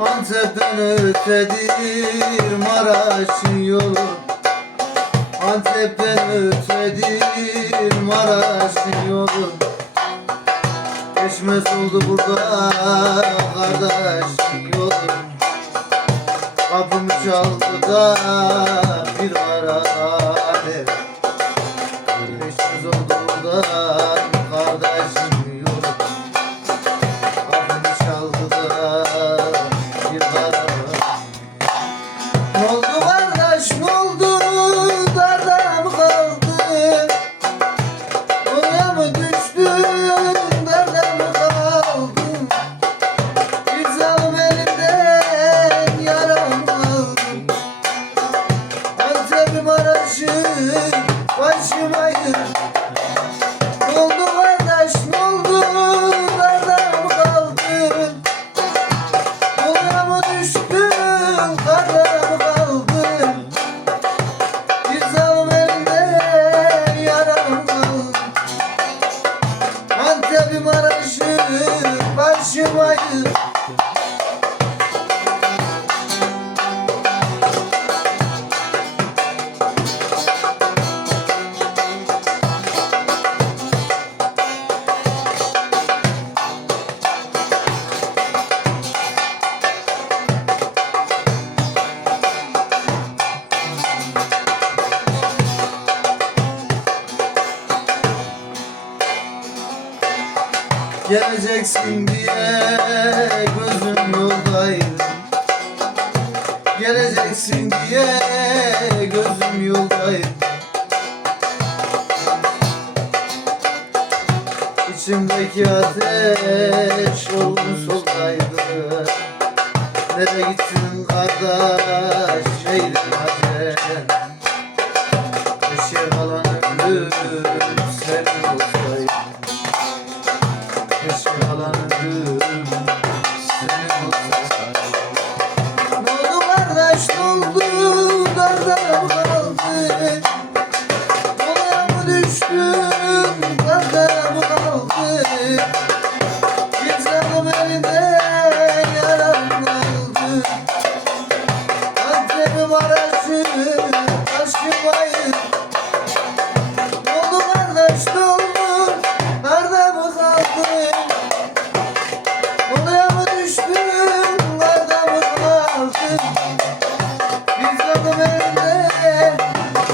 Antep'ten ötedir Maraş'ın yolu Antep'ten ötedir Maraş'ın yolu Geçmez oldu burada kardeşin yolu Kapımı çaldı da Tarde. Geleceksin diye gözüm yoldaydı Geleceksin diye gözüm yoldaydı İçimdeki ateş oldu. Tanrım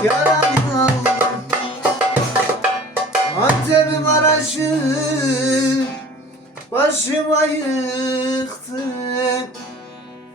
yarayım Antep'i Maraş'ı başıma yıktı